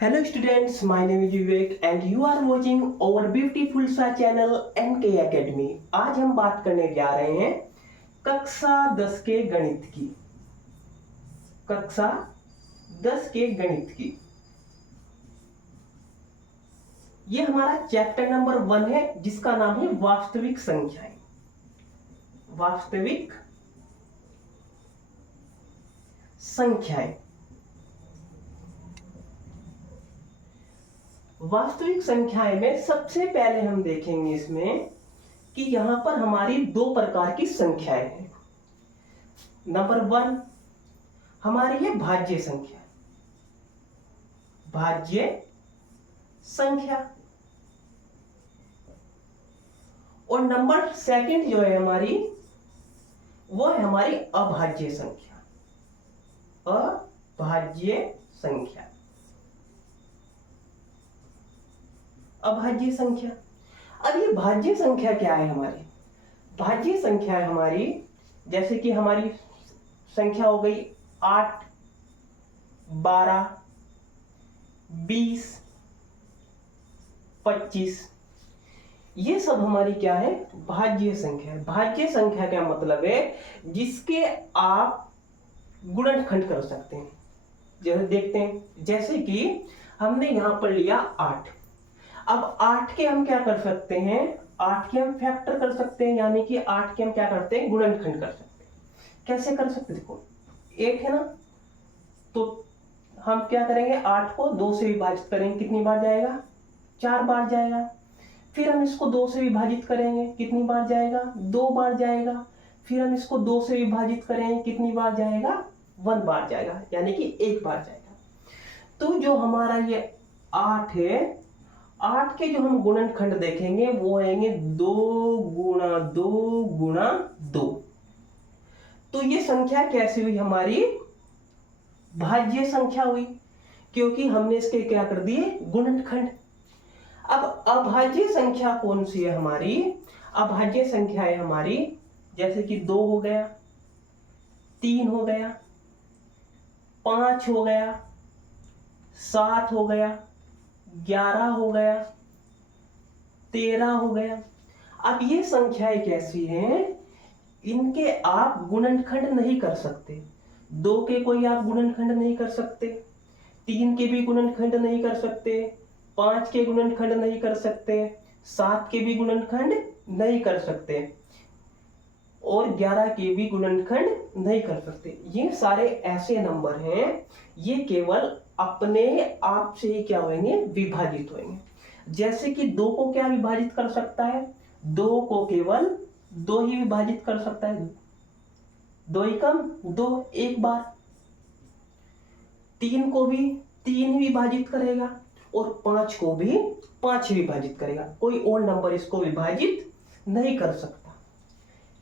Hello students, my name is Vivek and you are watching our beautiful सा channel NK Academy। आज हम बात करने जा रहे हैं कक्षा 10 के गणित की। कक्षा 10 के गणित की ये हमारा चैप्टर नंबर 1 है जिसका नाम है वास्तविक संख्याएं। वास्तविक संख्याएं। वास्तविक संख्याएं में सबसे पहले हम देखेंगे इसमें कि यहां पर हमारी दो प्रकार की संख्याएं हैं। नंबर 1 हमारी है भाज्य संख्या। भाज्य संख्या। और नंबर 2 जो है हमारी वो है हमारी अभाज्य संख्या। अभाज्य संख्या। अभाज्य संख्या। अब ये भाज्य संख्या क्या है हमारी? भाज्य संख्या है हमारी जैसे कि हमारी संख्या हो गई 8, 12, 20, 25। ये सब हमारी क्या है? भाज्य संख्या है। भाज्य संख्या का मतलब है जिसके आप गुणनखंड कर सकते हैं। जैसे देखते हैं, जैसे कि हमने यहां पर लिया 8। अब 8 के हम क्या कर सकते हैं? 8 के हम फैक्टर कर सकते हैं, यानी कि 8 के हम क्या करते हैं? गुणनखंड कर सकते हैं। कैसे कर सकते हैं? देखो 8 है ना, तो हम क्या करेंगे? 8 को 2 से विभाजित करेंगे, कितनी बार जाएगा? 4 बार जाएगा। फिर हम इसको 2 से विभाजित करेंगे, कितनी बार जाएगा? 2 बार जाएगा। फिर हम इसको 2 से विभाजित करेंगे, कितनी बार जाएगा? 1 बार जाएगा, यानी कि 1 बार जाएगा। तो जो हमारा ये 8 है, 8 के जो हम गुणनखंड देखेंगे वो आएंगे 2 गुणा 2 गुणा 2। तो ये संख्या कैसी हुई? हमारी भाज्य संख्या हुई, क्योंकि हमने इसके क्या कर दिए? गुणनखंड। अब अभाज्य संख्या कौन सी है हमारी? अभाज्य संख्या है हमारी जैसे कि 2 हो गया, 3 हो गया, 5 हो गया, 7 हो गया, 11 हो गया, 13 हो गया। अब ये संख्याएं कैसी हैं? इनके आप गुणनखंड नहीं कर सकते। 2 के कोई आप गुणनखंड नहीं कर सकते, 3 के भी गुणनखंड नहीं कर सकते, 5 के गुणनखंड नहीं कर सकते, 7 के भी गुणनखंड नहीं कर सकते और 11 के भी गुणनखंड नहीं कर सकते। ये सारे ऐसे नंबर हैं, ये केवल अपने आप से ही क्या होंगे? विभाजित होंगे। जैसे कि 2 को क्या विभाजित कर सकता है? 2 को केवल 2 ही विभाजित कर सकता है। 2 एकम 2, 1 बार। 3 को भी 3 ही विभाजित करेगा और 5 को भी 5 ही विभाजित करेगा। कोई और नंबर इसको विभाजित नहीं कर सकता।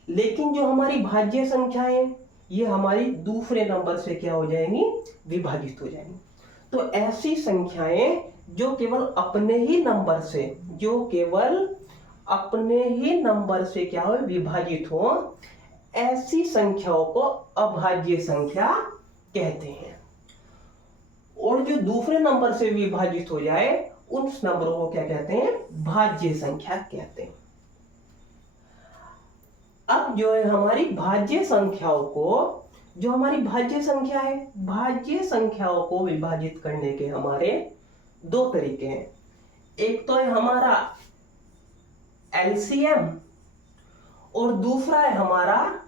लेकिन जो हमारी भाज्य संख्याएं ये हमारी दूसरे नंबर से क्या हो जाएंगी? विभाजित हो जाएंगी। तो ऐसी संख्याएं जो केवल अपने ही नंबर से, जो केवल अपने ही नंबर से क्या हो? विभाजित हो, ऐसी संख्याओं को अभाज्य संख्या कहते हैं। और जो दूसरे नंबर से विभाजित हो जाए उस नंबरों को क्या कहते हैं? भाज्य संख्या कहते हैं। अब जो है हमारी भाज्य संख्याओं को, जो हमारी भाज्य संख्या है, भाज्य संख्याओं को विभाजित करने के हमारे 2 तरीके हैं। एक तो है हमारा एलसीएम और दूसरा है हमारा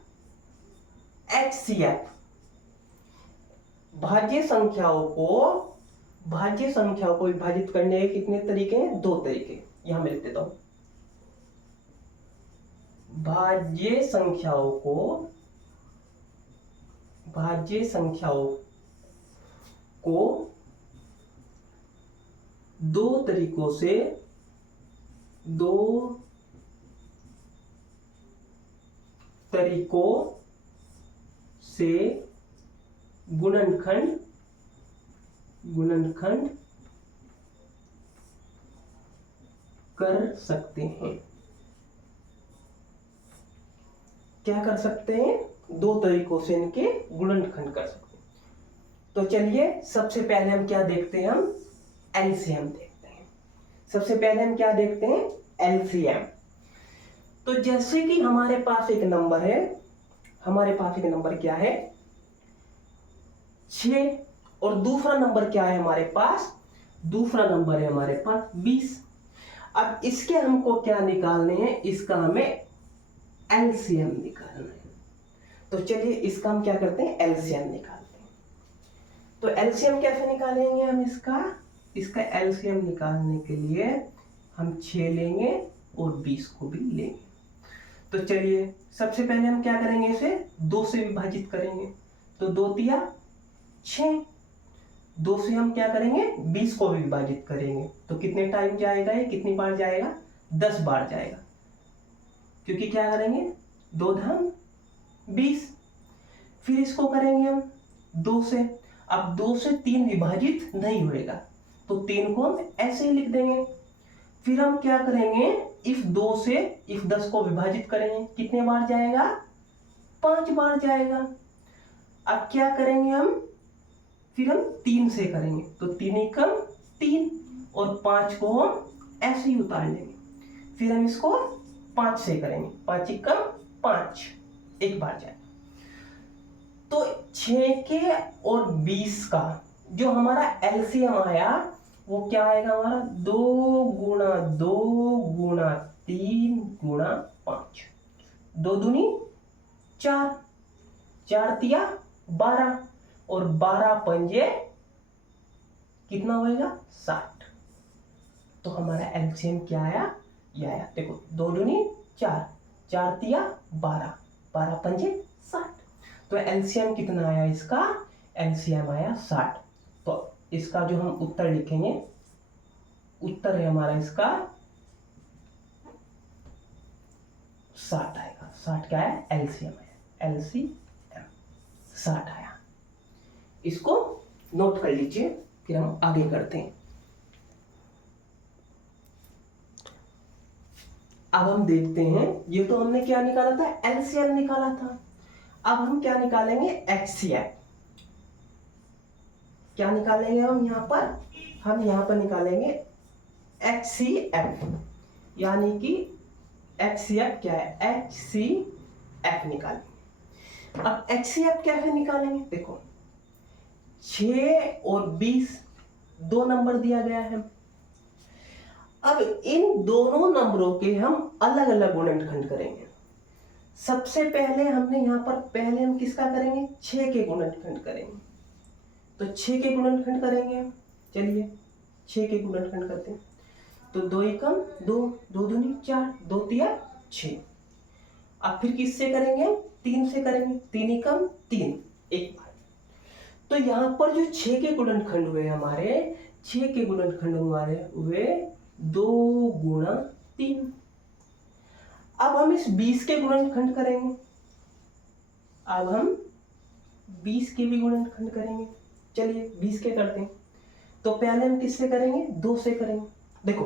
एचसीएफ। भाज्य संख्याओं को विभाजित करने के कितने तरीके हैं? 2 तरीके। यहां मैं लिख देता हूं। भाज्य संख्याओं को 2 तरीकों से गुणनखंड कर सकते हैं। क्या कर सकते हैं? 2 तरीकों से इनके गुणनखंड कर सकते हैं। तो चलिए सबसे पहले हम क्या देखते हैं? हम एलसीएम देखते हैं। सबसे पहले हम क्या देखते हैं? एलसीएम। तो जैसे कि हमारे पास एक नंबर है, हमारे पास एक नंबर क्या है? 6, और दूसरा नंबर क्या है हमारे पास? दूसरा नंबर है हमारे पास 20। अब इसके हमको क्या निकालने हैं? इसका हमें एलसीएम निकालना है। तो चलिए इसका हम क्या करते हैं? एलसीएम निकालते हैं। तो एलसीएम कैसे निकालेंगे हम इसका एलसीएम निकालने के लिए हम 6 लेंगे और 20 को भी लेंगे। तो चलिए सबसे पहले हम क्या करेंगे? इसे 2 से विभाजित करेंगे। तो 2 तिया 6, 2 से हम क्या करेंगे? 20 को भी विभाजित करेंगे। तो कितने टाइम जाएगा ये? कितनी बार जाएगा? 10 बार जाएगा। क्योंकि क्या करेंगे? 2 धाम 20। फिर इसको करेंगे हम 2 से। अब 2 से 3 विभाजित नहीं होएगा, तो 3 को हम ऐसे ही लिख देंगे। फिर हम क्या करेंगे? इफ 2 से इफ 10 को विभाजित करेंगे। कितने बार जाएगा? 5 बार जाएगा। अब क्या करेंगे हम? फिर हम 3 से करेंगे। तो 3 एकम 3 और 5 को हम ऐसे ही उतार लेंगे। फिर हम इसको 5 से करेंगे। 5 एकम 5, एक बार जाएगा। तो 6 के और 20 का जो हमारा एलसीएम आया वो क्या आएगा हमारा? 2 गुणा 2 गुणा 3 गुणा 5। 2 दूनी 4, 4 तिया 12 और 12 पंजे कितना होएगा? 60। तो हमारा एलसीएम क्या आया? ये आया। देखो 2 दूनी 4, 4 तिया 12, 12 पंजे 60। तो एलसीएम कितना आया इसका? एलसीएम आया 60। तो इसका जो हम उत्तर लिखेंगे, उत्तर है हमारा इसका 60 आएगा। 60 क्या है? एलसीएम है। एलसीएम 60 आया। इसको नोट कर लीजिए, फिर हम आगे करते हैं। अब हम देखते हैं, ये तो हमने क्या निकाला था? एलसीएम निकाला था। अब हम क्या निकालेंगे? एचसीएफ। क्या निकालेंगे हम यहाँ पर? हम यहाँ पर निकालेंगे एचसीएफ, यानी कि एचसीएफ क्या है? एचसीएफ निकालेंगे। अब एचसीएफ कैसे निकालेंगे? देखो 6 और 20 दो नंबर दिया गया है। अब इन दोनों नंबरों के हम अलग अलग गुणनखंड करेंगे। सबसे पहले हमने यहाँ पर पहले हम किसका करेंगे? 6 के गुणनखंड करेंगे। तो 6 के गुणनखंड करेंगे। चलिए 6 के गुणनखंड करते हैं। तो 2 एकम 2, 2 दूनी 4, 2 तिया 6। अब फिर किससे करेंगे? 3 से करेंगे। 3 एकम 3, एक बार। तो यहाँ पर जो 6 के गुणनखंड हुए हमारे, 6 के गुणनखंड हमारे हुए 2 गुणा 3। अब हम इस 20 के गुणनखंड करेंगे। अब हम 20 के भी गुणनखंड करेंगे। चलिए 20 के करते हैं। तो पहले हम किससे करेंगे? 2 से करेंगे। देखो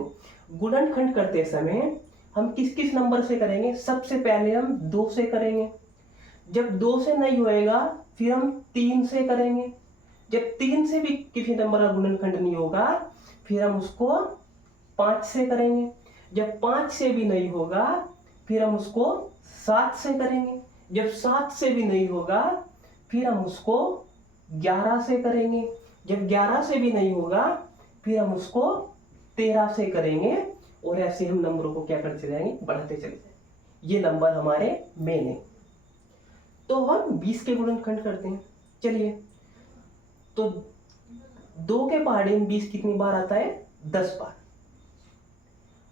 गुणनखंड करते समय हम किस किस नंबर से करेंगे? सबसे पहले हम 2 से करेंगे। जब 2 से नहीं होएगा फिर हम 3 से करेंगे। जब 3 से भी किसी नंबर का गुणनखंड नहीं होगा फिर हम उसको 5 से करेंगे। जब 5 से भी नहीं होगा फिर हम उसको 7 से करेंगे। जब 7 से भी नहीं होगा फिर हम उसको 11 से करेंगे। जब 11 से भी नहीं होगा फिर हम उसको 13 से करेंगे। और ऐसे हम नंबरों को क्या करते जाएंगे? बढ़ाते चले जाएंगे। ये नंबर हमारे मेन है। तो हम 20 के गुणनखंड करते हैं। चलिए तो 2 के पहाड़े में 20 कितनी बार आता है? 10 बार।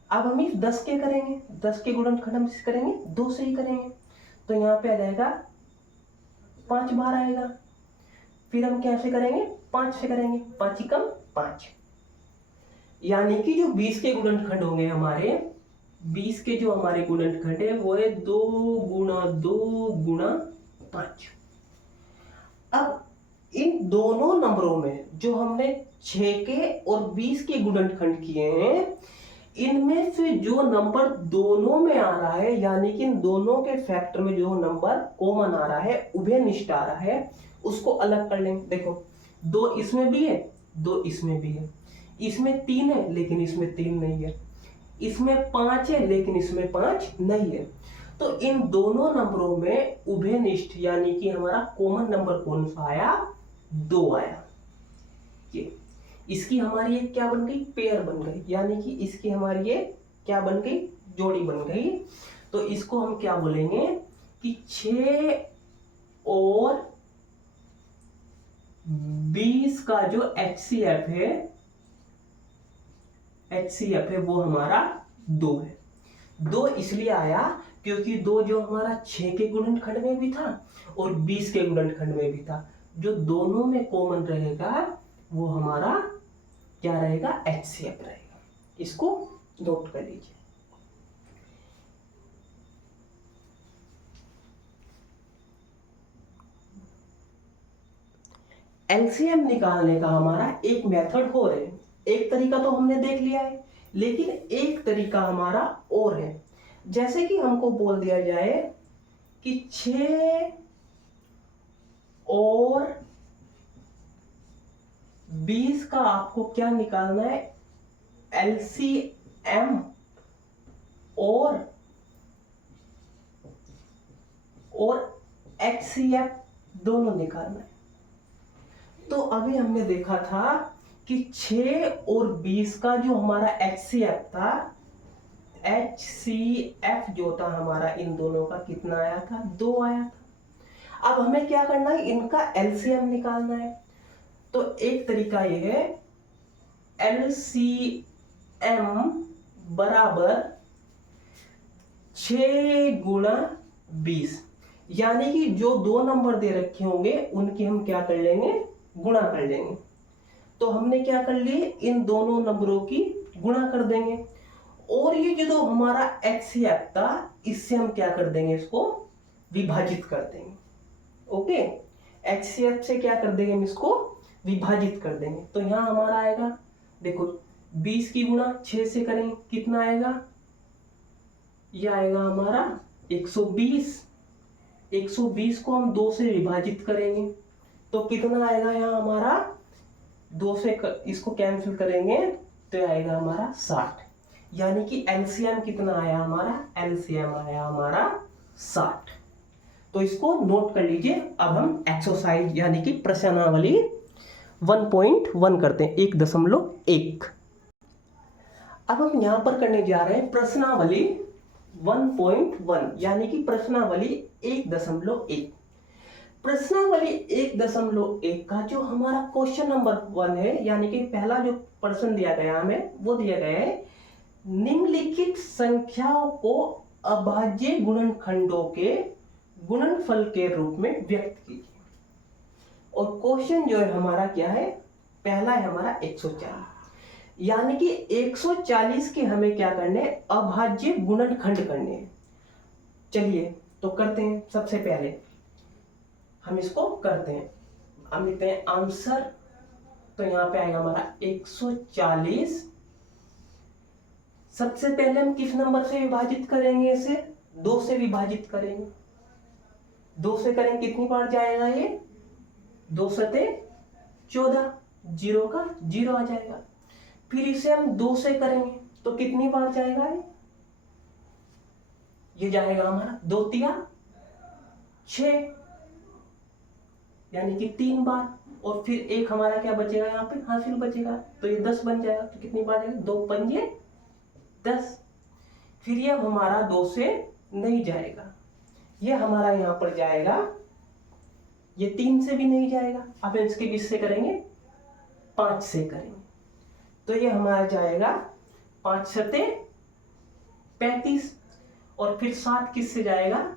अब हम इस 10 के करेंगे। 10 के गुणनखंड हम इसे करेंगे 2 से ही करेंगे। तो यहाँ पे आ जाएगा 5 बार आएगा। फिर हम कैसे करेंगे? 5 से करेंगे। 5 एकम 5, यानी कि जो 20 के गुणनखंड होंगे हमारे, 20 के जो हमारे गुणनखंड है वो है 2 गुणा 2 गुणा 5। अब इन दोनों नंबरों में जो हमने 6 के और 20 के गुणनखंड किए हैं, इनमें से जो नंबर दोनों में आ रहा है, यानी कि इन दोनों के फैक्टर में जो नंबर कॉमन आ रहा है, उभयनिष्ठ आ रहा है, उसको अलग कर लेंगे। देखो 2 इसमें भी है, 2 इसमें भी है, इसमें 3 है लेकिन इसमें 3 नहीं है, इसमें 5 है लेकिन इसमें 5 नहीं है। तो इन दोनों नंबरों में उभयनिष्ठ यानी कि हमारा कॉमन नंबर कौन सा आया, 2 आया। ये इसकी हमारी एक क्या बन गई, पेयर बन गई, यानी कि इसकी हमारी ये क्या बन गई, जोड़ी बन गई। तो इसको हम क्या बोलेंगे कि 6 और 20 का जो HCF है वो हमारा 2 है। 2 इसलिए आया क्योंकि 2 जो हमारा 6 के गुणनखंड में भी था और 20 के गुणनखंड में भी था। जो दोनों में कॉमन रहेगा वो हमारा क्या रहेगा, HCF रहेगा। इसको नोट कर लीजिए। एलसीएम निकालने का हमारा एक मेथड और है। एक तरीका तो हमने देख लिया है, लेकिन एक तरीका हमारा और है। जैसे कि हमको बोल दिया जाए कि 6 और 20 का आपको क्या निकालना है, एलसीएम और HCF दोनों निकालना है। तो अभी हमने देखा था कि 6 और 20 का जो हमारा HCF था, HCF जो था हमारा इन दोनों का कितना आया था, 2 आया था। अब हमें क्या करना है, इनका LCM निकालना है। तो एक तरीका ये है, LCM बराबर 6 गुणा 20, यानी कि जो 2 नंबर दे रखे होंगे उनकी हम क्या कर लेंगे, गुणा कर लेंगे। तो हमने क्या कर लिए, इन दोनों नंबरों की गुणा कर देंगे और ये जो हमारा HCF था इससे हम क्या कर देंगे, इसको विभाजित कर देंगे। ओके, HCF से क्या कर देंगे, हम इसको विभाजित कर देंगे। तो यहां हमारा आएगा, देखो 20 की गुणा 6 से करेंगे कितना आएगा, यह आएगा हमारा 120। 120 को हम 2 से विभाजित करेंगे तो कितना आएगा, यहाँ हमारा 2 से इसको कैंसिल करेंगे तो आएगा हमारा 60। यानी कि एलसीएम कितना आया हमारा, एलसीएम आया हमारा 60। तो इसको नोट कर लीजिए। अब हम एक्सरसाइज यानी कि प्रश्नावली 1.1 करते हैं, 1.1। अब हम यहां पर करने जा रहे हैं प्रश्नावली 1.1 यानी कि प्रश्नावली 1.1। प्रश्नावली 1.1 का जो हमारा क्वेश्चन नंबर 1 है, यानी कि पहला जो प्रश्न दिया गया हमें वो दिया गया है, निम्नलिखित संख्याओं को अभाज्य गुणनखंडों के गुणनफल के रूप में व्यक्त कीजिए। और क्वेश्चन जो है हमारा क्या है, पहला है हमारा 140, यानी कि 140 के हमें क्या करने, अभाज्य गुणनखंड करने हैं। चलिए तो करते हैं। सबसे पहले हम इसको करते हैं, हम लिखते हैं आंसर। तो यहां पे आएगा हमारा 140। सबसे पहले हम किस नंबर से विभाजित करेंगे, इसे 2 से विभाजित करेंगे। 2 से करेंगे कितनी बार जाएगा ये, 2 सते 14, 0 का 0 आ जाएगा। फिर इसे हम 2 से करेंगे तो कितनी बार जाएगा ये जाएगा हमारा 2 तिया 6, यानी कि 3 बार। और फिर एक हमारा क्या बचेगा यहाँ पे, हासिल बचेगा, तो ये 10 बन जाएगा। तो कितनी बार जाएगा, 2 पंजे 10। फिर ये हमारा 2 से नहीं जाएगा, ये हमारा यहाँ पर जाएगा, ये 3 से भी नहीं जाएगा। अब इसके किससे करेंगे, 5 से करेंगे। तो ये हमारा जाएगा 5 सते 35। और फिर 7 किससे जाएगा,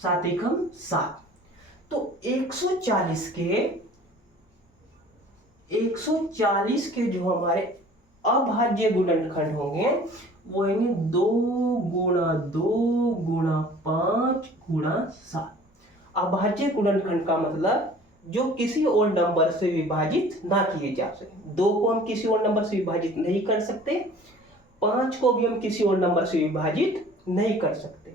7 एकम 7। तो 140 के जो हमारे अभाज्य गुणनखंड होंगे वो है 2 गुणा 2 गुणा 5 गुणा 7। अभाज्य गुणनखंड का मतलब जो किसी और नंबर से विभाजित ना किए जा सके। 2 को हम किसी और नंबर से विभाजित नहीं कर सकते, 5 को भी हम किसी और नंबर से विभाजित नहीं कर सकते।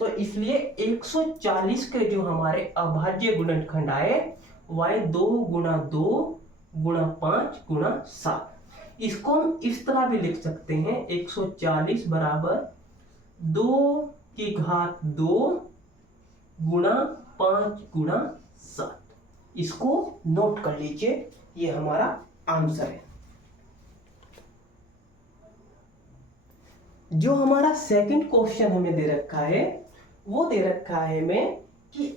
तो इसलिए 140 के जो हमारे अभाज्य गुणनखंड आए वह 2 गुणा 2 गुणा 5 गुणा 7। इसको हम इस तरह भी लिख सकते हैं 140 बराबर 2 की घात 2 गुणा 5 गुणा 7। इसको नोट कर लीजिए, ये हमारा आंसर है। जो हमारा सेकंड क्वेश्चन हमें दे रखा है वो दे रखा है हमें कि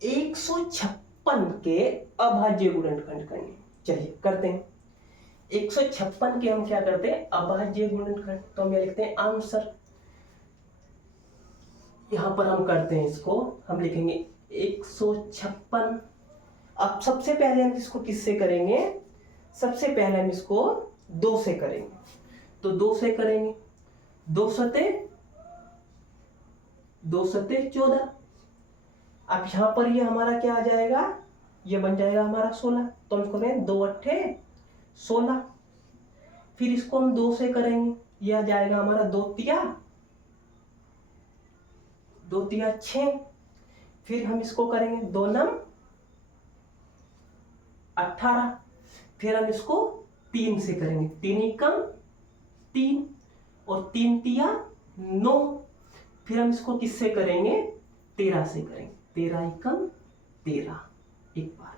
156 के अभाज्य गुणनखंड करने। चलिए करते हैं। 156 के हम क्या करते हैं, अभाज्य गुणनखंड। तो हम ये लिखते हैं आंसर। यहां पर हम करते हैं इसको, हम लिखेंगे 156। अब सबसे पहले हम इसको किससे करेंगे, सबसे पहले हम इसको 2 से करेंगे। तो 2 से करेंगे, 2 सते 14। अब यहां पर ये हमारा क्या आ जाएगा, ये बन जाएगा हमारा 16। तो हम इसको करें 2 अट्ठे 16। फिर इसको हम 2 से करेंगे, ये आ जाएगा हमारा 2 तिया 6। फिर हम इसको करेंगे 2 नम 18। फिर हम इसको 3 से करेंगे, 3 एकम 3 और 3 तिया 9। फिर हम इसको किससे करेंगे, 13 से करेंगे, 13 एकम 13 एक बार।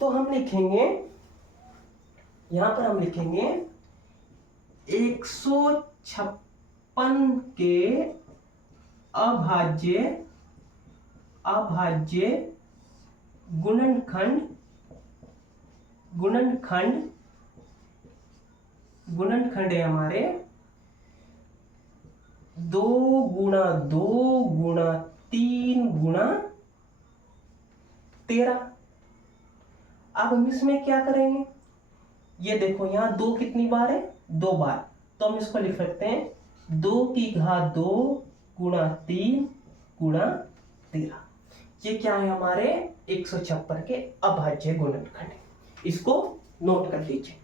तो हम लिखेंगे, यहां पर हम लिखेंगे 156 के अभाज्य गुणनखंड है हमारे 2 गुणा 2 गुणा 3 गुणा 13। अब हम इसमें क्या करेंगे, ये देखो यहाँ 2 कितनी बार है, 2 बार। तो हम इसको लिख सकते हैं 2 की घात 2 गुणा 3 गुणा 13। ये क्या है, हमारे 156 के अभाज्य गुणनखंड। इसको नोट कर लीजिए।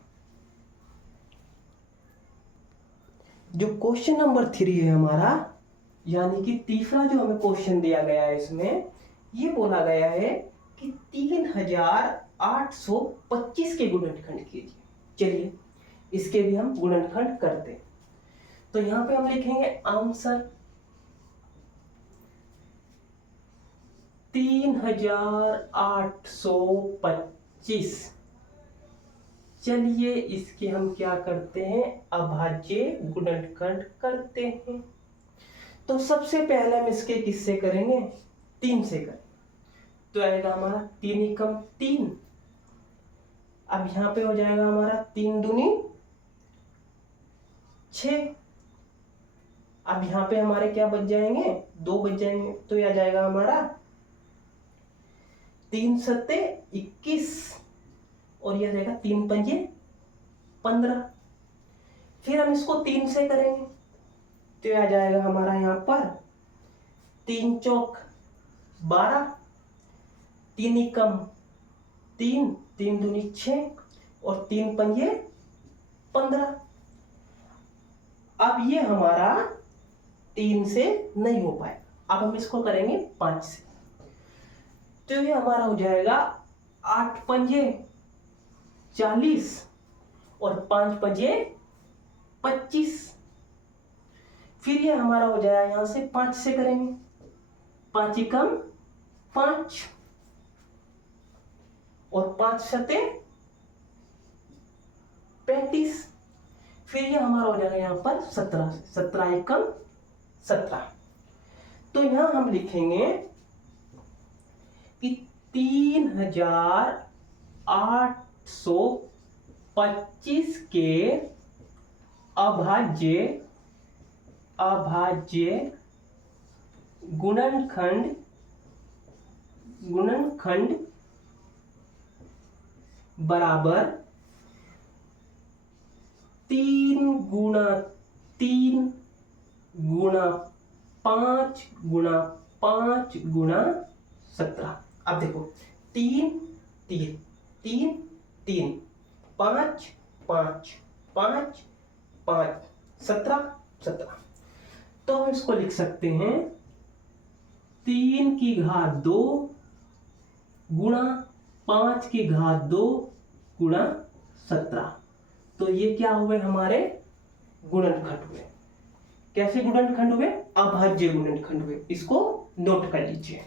जो क्वेश्चन नंबर 3 है हमारा, यानी कि तीसरा जो हमें क्वेश्चन दिया गया है, इसमें ये बोला गया है कि 3825 के गुणनखंड कीजिए। चलिए इसके भी हम गुणनखंड करते हैं। तो यहां पे हम लिखेंगे आंसर 3825। चलिए इसके हम क्या करते हैं, अभाज्य गुणनखंड करते हैं। तो सबसे पहले हम इसके किससे करेंगे, 3 से करें। तो आएगा हमारा 3 एकम 3। अब यहां पे हो जाएगा हमारा 3 दूनी 6। अब यहां पे हमारे क्या बच जाएंगे, 2 बच जाएंगे। तो यह आ जाएगा हमारा 3 सत्ते 21 और यह जाएगा 3 पंजे 15। फिर हम इसको 3 से करेंगे, तो यह आ जाएगा हमारा यहाँ पर 3 चौक 12, 3 एकम 3, 3 दूनी 6 और 3 पंजे 15। अब ये हमारा 3 से नहीं हो पाएगा। अब हम इसको करेंगे 5 से। तो ये हमारा हो जाएगा 8 पंजे 40 और 5 पंजे 25। फिर ये हमारा हो जाएगा, यहां से 5 से करेंगे, 5 एकम 5 और 5 सते 35। फिर ये हमारा हो जाएगा यहाँ पर 17 से, 17 एकम 17। तो यहां हम लिखेंगे कि 3825 के अभाज्य गुणनखंड बराबर 3 गुणा 3 गुणा 5 गुणा 5 गुणा 17। अब देखो 3 3 3 3 5 5 5 5 17 17। तो हम इसको लिख सकते हैं 3 की घात 2 गुणा 5 की घात 2 गुणा 17। तो ये क्या हुए हमारे गुणनखंड हुए। कैसे गुणनखंड हुए? अभाज्य गुणनखंड हुए। इसको नोट कर लीजिए।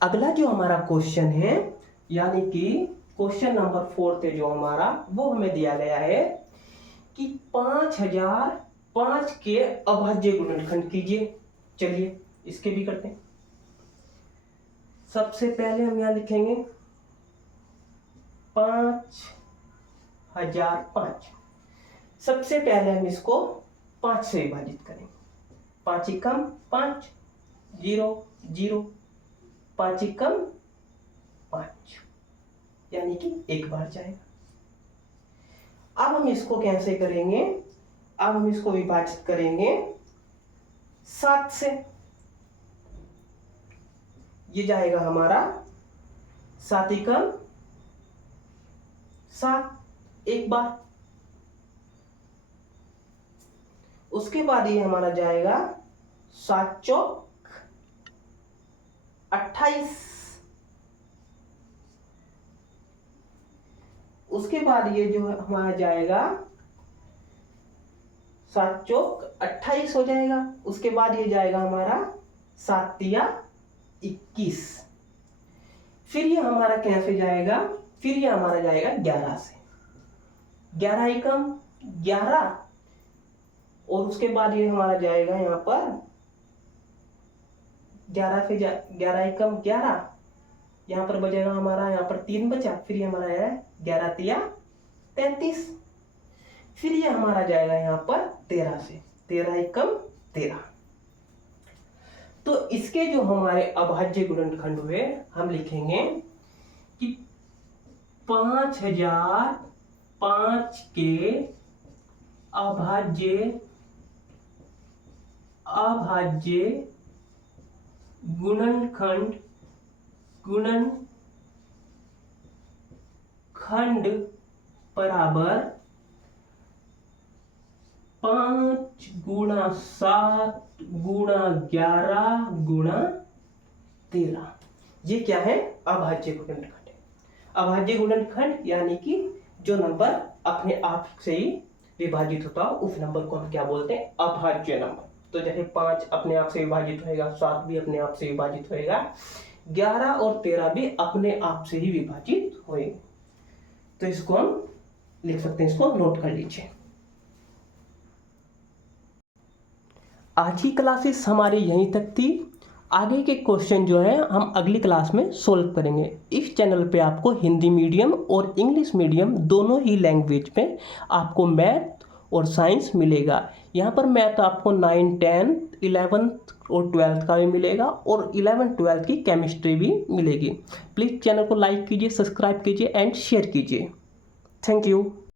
अगला जो हमारा क्वेश्चन है, यानी कि क्वेश्चन नंबर 4 जो हमारा, वो हमें दिया गया है कि 5005 के अभाज्य गुणनखंड कीजिए। चलिए इसके भी करते हैं। सबसे पहले हम यहां लिखेंगे 5005। सबसे पहले हम इसको 5 से विभाजित करेंगे। 5 एकम 5, 0 0, 5 एकम 5, यानी कि एक बार जाएगा। अब हम इसको कैसे करेंगे? अब हम इसको विभाजित करेंगे 7 से। ये जाएगा हमारा 7 एकम 7, एक बार। उसके बाद ये हमारा जाएगा 7 चौक 28। उसके बाद ये जो हमारा जाएगा 7 चौक 28 हो जाएगा। उसके बाद ये जाएगा हमारा 7 तिया 21। फिर ये हमारा कैसे जाएगा? फिर ये हमारा जाएगा 11 से। 11 एकम 11, और उसके बाद ये हमारा जाएगा यहाँ पर 11 से 11 एकम 11, यहाँ पर बचेगा हमारा, यहाँ पर 3 बचा। फिर ये हमारा है 11 तिया 33। फिर ये हमारा जाएगा यहाँ पर 13 से। 13 एकम 13। तो इसके जो हमारे अभाज्य गुणनखंड हुए, हम लिखेंगे कि 5005 के अभाज्य गुणनखंड बराबर 5 गुणा 7 गुणा 11 गुणा 13। ये क्या है? अभाज्य गुणनखंड है। अभाज्य गुणनखंड यानी कि जो नंबर अपने आप से ही विभाजित होता है, उस नंबर को हम क्या बोलते हैं? अभाज्य नंबर। तो जैसे 5 अपने आप से विभाजित होएगा, 7 भी अपने आप से विभाजित होएगा, 11 और 13 भी अपने आप से ही विभाजित होएंगे। तो इसको हम लिख सकते हैं, इसको नोट कर लीजिए। आज की क्लासेस हमारी यहीं तक थी। आगे के क्वेश्चन जो है हम अगली क्लास में सोल्व करेंगे। इस चैनल पे आपको हिंदी मीडियम और इंग्लिश मीडियम दोनों ही लैंग्वेज में आपको मैथ और साइंस मिलेगा। यहाँ पर मैथ आपको 9, 10, 11 और 12 का भी मिलेगा, और 11, 12 की केमिस्ट्री भी मिलेगी। प्लीज़ चैनल को लाइक कीजिए, सब्सक्राइब कीजिए एंड शेयर कीजिए। Thank you.